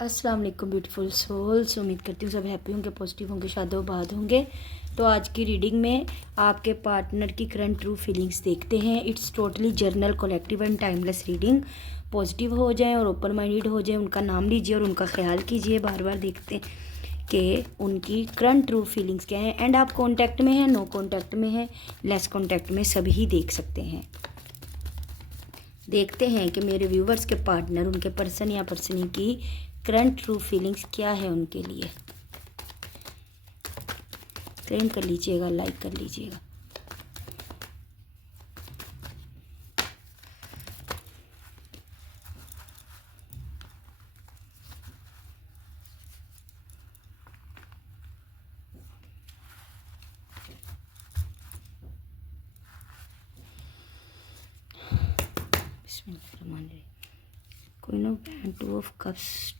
अस्सलाम वालेकुम beautiful souls. उम्मीद करती हूँ सब हैप्पी होंगे, पॉजिटिव होंगे, शादोबाद होंगे। तो आज की रीडिंग में आपके पार्टनर की करंट ट्रू फीलिंग्स देखते हैं। It's totally journal, collective and timeless reading. Positive हो जाएं और ओपन माइंडेड हो जाएं, उनका नाम लीजिए और उनका ख्याल कीजिए। बार बार देखते हैं कि उनकी करंट ट्रू फीलिंग्स क्या हैं। एंड आप कॉन्टैक्ट में हैं, नो कॉन्टैक्ट में हैं, लेस कॉन्टैक्ट में, सभी देख सकते हैं। देखते हैं कि मेरे व्यूवर्स के पार्टनर, उनके पर्सन या पर्सनी की करंट ट्रू फीलिंग्स क्या है उनके लिए। क्लेम कर लीजिएगा, लाइक कर लीजिएगा। Queen of pant, two of cups,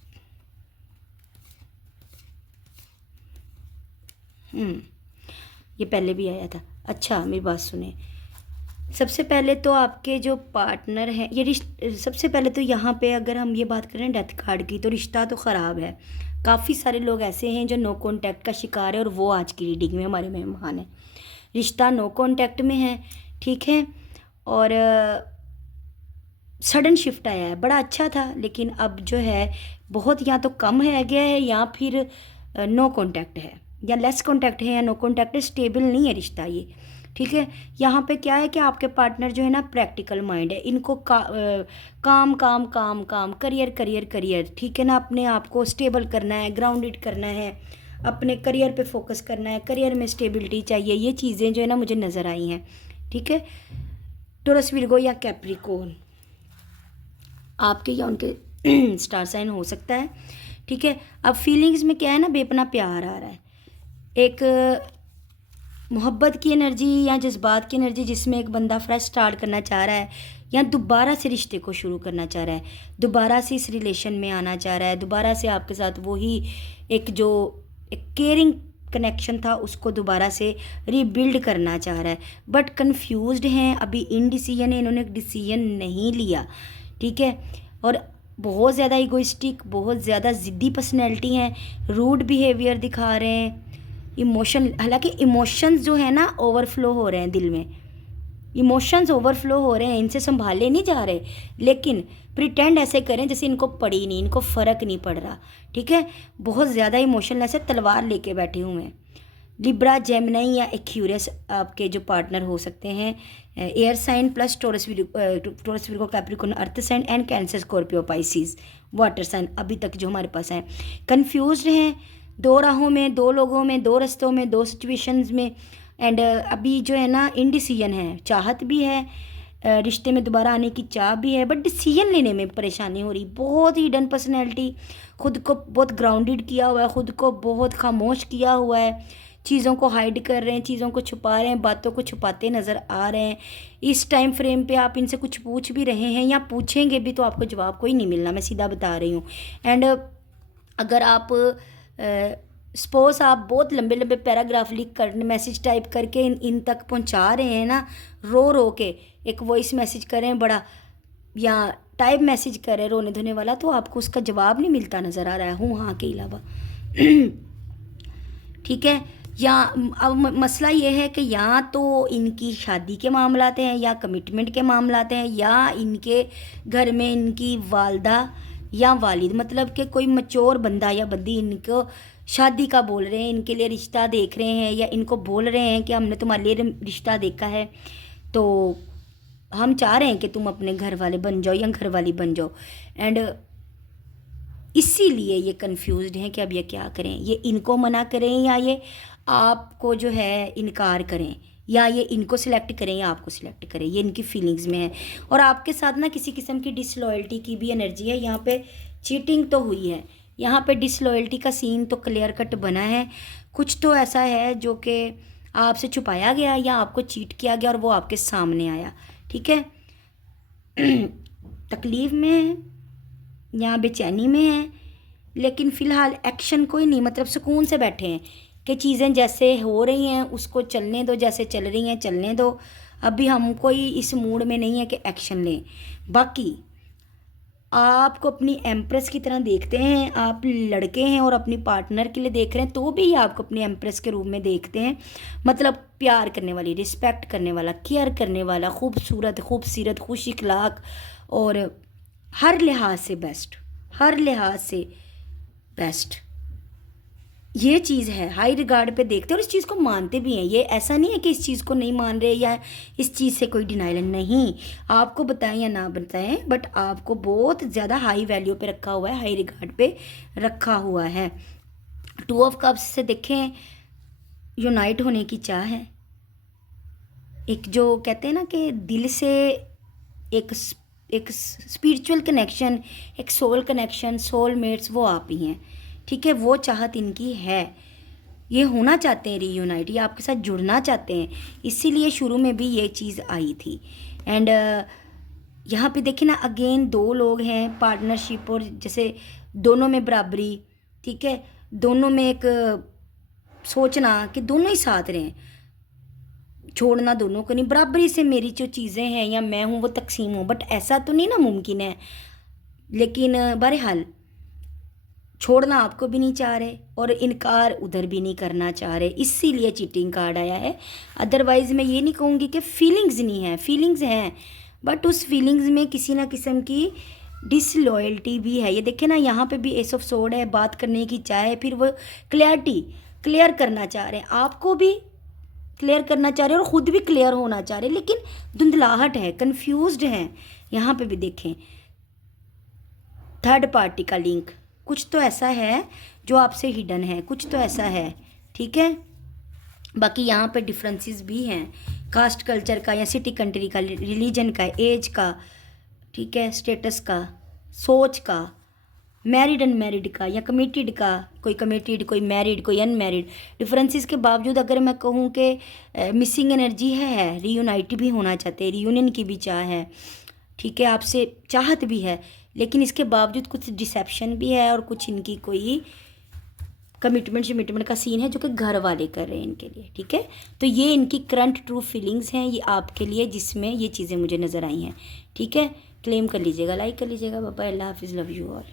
ये पहले भी आया था। अच्छा, मेरी बात सुने। सबसे पहले तो आपके जो पार्टनर हैं, ये सबसे पहले तो यहाँ पे अगर हम ये बात करें डेथ कार्ड की, तो रिश्ता तो ख़राब है। काफ़ी सारे लोग ऐसे हैं जो नो कांटेक्ट का शिकार है और वो आज की रीडिंग में हमारे मेहमान हैं। रिश्ता नो कांटेक्ट में है, ठीक है। और सडन शिफ्ट आया है, बड़ा अच्छा था, लेकिन अब जो है बहुत या तो कम है गया है या फिर नो कांटेक्ट है या लेस कांटेक्ट है या नो कांटेक्ट है। स्टेबल नहीं है रिश्ता ये, ठीक है। यहाँ पे क्या है कि आपके पार्टनर जो है ना प्रैक्टिकल माइंड है। इनको काम काम काम काम, करियर करियर करियर, ठीक है ना। अपने आप को स्टेबल करना है, ग्राउंडेड करना है, अपने करियर पे फोकस करना है, करियर में स्टेबिलिटी चाहिए। ये चीज़ें जो है ना मुझे नज़र आई हैं, ठीक है। टॉरस, विर्गो या कैप्रिकॉर्न आपके या उनके स्टार साइन हो सकता है, ठीक है। अब फीलिंग्स में क्या है ना, बेपना प्यार आ रहा है, एक मोहब्बत की एनर्जी या जज्बात की एनर्जी, जिसमें एक बंदा फ्रेश स्टार्ट करना चाह रहा है या दोबारा से रिश्ते को शुरू करना चाह रहा है, दोबारा से इस रिलेशन में आना चाह रहा है, दोबारा से आपके साथ वही एक जो एक केयरिंग कनेक्शन था उसको दोबारा से रीबिल्ड करना चाह रहा है। बट कंफ्यूज्ड हैं, अभी इनडिसीजन है, इन्होंने डिसीजन नहीं लिया, ठीक है। और बहुत ज़्यादा इगोइस्टिक, बहुत ज़्यादा ज़िद्दी पर्सनैलिटी हैं, रूड बिहेवियर दिखा रहे हैं। इमोशन, हालांकि इमोशंस जो है ना ओवरफ्लो हो रहे हैं दिल में, इमोशंस ओवरफ्लो हो रहे हैं, इनसे संभाले नहीं जा रहे, लेकिन प्रिटेंड ऐसे करें जैसे इनको पड़ी नहीं, इनको फ़र्क नहीं पड़ रहा, ठीक है। बहुत ज़्यादा इमोशनल, ऐसे तलवार लेके बैठे हुए हैं। लिब्रा, जेमिनी या एक्यूरियस आपके जो पार्टनर हो सकते हैं। Air sign plus Taurus Virgo Capricorn earth sign and Cancer Scorpio Pisces water sign अभी तक जो हमारे पास हैं। कंफ्यूज्ड हैं, दो राहों में, दो लोगों में, दो रस्तों में, दो सिचुएशंस में। एंड अभी जो है ना इनडिसीजन है, चाहत भी है, रिश्ते में दोबारा आने की चाह भी है, बट डिसीजन लेने में परेशानी हो रही। बहुत ही हिडन पर्सनैलिटी, खुद को बहुत ग्राउंडेड किया हुआ है, खुद को बहुत खामोश किया हुआ है, चीज़ों को हाइड कर रहे हैं, चीज़ों को छुपा रहे हैं, बातों को छुपाते नज़र आ रहे हैं। इस टाइम फ्रेम पे आप इनसे कुछ पूछ भी रहे हैं या पूछेंगे भी तो आपको जवाब कोई नहीं मिलना, मैं सीधा बता रही हूँ। एंड अगर आप सपोज आप बहुत लंबे लंबे पैराग्राफ लिख कर, मैसेज टाइप करके इन तक पहुंचा रहे हैं ना, रो रो के एक वॉइस मैसेज करें बड़ा, या टाइप मैसेज करें रोने धोने वाला, तो आपको उसका जवाब नहीं मिलता नज़र आ रहा है हूँ हाँ के अलावा, ठीक है। या अब मसला ये है कि या तो इनकी शादी के मामलात हैं या कमिटमेंट के मामलात हैं, या इनके घर में इनकी वालदा या वालिद, मतलब कि कोई मच्योर बंदा या बंदी इनको शादी का बोल रहे हैं, इनके लिए रिश्ता देख रहे हैं, या इनको बोल रहे हैं कि हमने तुम्हारे लिए रिश्ता देखा है, तो हम चाह रहे हैं कि तुम अपने घर वाले बन जाओ या घर वाली बन जाओ। एंड इसीलिए ये कंफ्यूज्ड हैं कि अब ये क्या करें, ये इनको मना करें या ये आपको जो है इनकार करें, या ये इनको सिलेक्ट करें या आपको सिलेक्ट करें, ये इनकी फीलिंग्स में है। और आपके साथ ना किसी किस्म की डिसलॉयल्टी की भी एनर्जी है। यहाँ पे चीटिंग तो हुई है, यहाँ पे डिसलॉयल्टी का सीन तो क्लियर कट बना है। कुछ तो ऐसा है जो कि आपसे छुपाया गया या आपको चीट किया गया और वो आपके सामने आया, ठीक है। तकलीफ़ में है, यहाँ बेचैनी में है, लेकिन फ़िलहाल एक्शन कोई नहीं, मतलब सुकून से बैठे हैं कि चीज़ें जैसे हो रही हैं उसको चलने दो, जैसे चल रही हैं चलने दो। अभी हम कोई इस मूड में नहीं है कि एक्शन लें। बाकी आपको अपनी एम्प्रेस की तरह देखते हैं, आप लड़के हैं और अपनी पार्टनर के लिए देख रहे हैं तो भी ये आपको अपनी एम्प्रेस के रूप में देखते हैं। मतलब प्यार करने वाली, रिस्पेक्ट करने वाला, केयर करने वाला, खूबसूरत खुश इखलाक और हर लिहाज से बेस्ट, हर लिहाज से बेस्ट, ये चीज़ है। हाई रिगार्ड पे देखते हैं और इस चीज़ को मानते भी हैं। ये ऐसा नहीं है कि इस चीज़ को नहीं मान रहे या इस चीज़ से कोई डिनाइल नहीं, आपको बताएं या ना बताएं, बट आपको बहुत ज़्यादा हाई वैल्यू पे रखा हुआ है, हाई रिगार्ड पे रखा हुआ है। 2 ऑफ कप्स से देखें, यूनाइट होने की चाह है, एक जो कहते हैं ना कि दिल से एक एक स्पिरिचुअल कनेक्शन, एक सोल कनेक्शन, सोलमेट्स, वो आप ही हैं, ठीक है। वो चाहत इनकी है, ये होना चाहते हैं रीयूनाइट, ये आपके साथ जुड़ना चाहते हैं, इसीलिए शुरू में भी ये चीज़ आई थी। एंड यहाँ पे देखिए ना, अगेन 2 लोग हैं, पार्टनरशिप, और जैसे दोनों में बराबरी, ठीक है, दोनों में एक सोचना कि दोनों ही साथ रहें, छोड़ना दोनों को नहीं, बराबरी से मेरी जो चीज़ें हैं या मैं हूँ वो तकसीम हूँ, बट ऐसा तो नहीं ना मुमकिन है। लेकिन बहरहाल छोड़ना आपको भी नहीं चाह रहे और इनकार उधर भी नहीं करना चाह रहे, इसीलिए चीटिंग कार्ड आया है। अदरवाइज़ मैं ये नहीं कहूँगी कि फीलिंग्स नहीं है, फीलिंग्स हैं, बट उस फीलिंग्स में किसी ना किस्म की डिसलॉयल्टी भी है। ये देखे ना, यहाँ पे भी एस ऑफ सोर्ड है, बात करने की चाह है, फिर वो क्लियरिटी क्लियर करना चाह रहे हैं, आपको भी क्लियर करना चाह रहे हैं और ख़ुद भी क्लियर होना चाह रहे हैं, लेकिन धुंधलाहट है, कंफ्यूज्ड हैं। यहाँ पे भी देखें, थर्ड पार्टी का लिंक, कुछ तो ऐसा है जो आपसे हिडन है, कुछ तो ऐसा है, ठीक है। बाकी यहाँ पे डिफरेंसेस भी हैं, कास्ट कल्चर का या सिटी कंट्री का, रिलीजन का, एज का, ठीक है, स्टेटस का, सोच का, मैरिड अनमैरिड का या कमिटेड का, कोई कमिटेड, कोई मैरिड, कोई अनमैरिड। डिफरेंसेस के बावजूद अगर मैं कहूँ कि मिसिंग एनर्जी है, रीयूनाइट भी होना चाहते हैं, रीयूनियन की भी चाह है, ठीक है, आपसे चाहत भी है, लेकिन इसके बावजूद कुछ डिसेप्शन भी है और कुछ इनकी कोई कमिटमेंट का सीन है जो कि घर वाले कर रहे हैं इनके लिए, ठीक है। तो ये इनकी करंट ट्रू फीलिंग्स हैं, ये आपके लिए, जिसमें ये चीज़ें मुझे नज़र आई हैं, ठीक है। क्लेम कर लीजिएगा, लाइक कर लीजिएगा। बाय, अल्लाह हाफिज़, लव यू ऑल।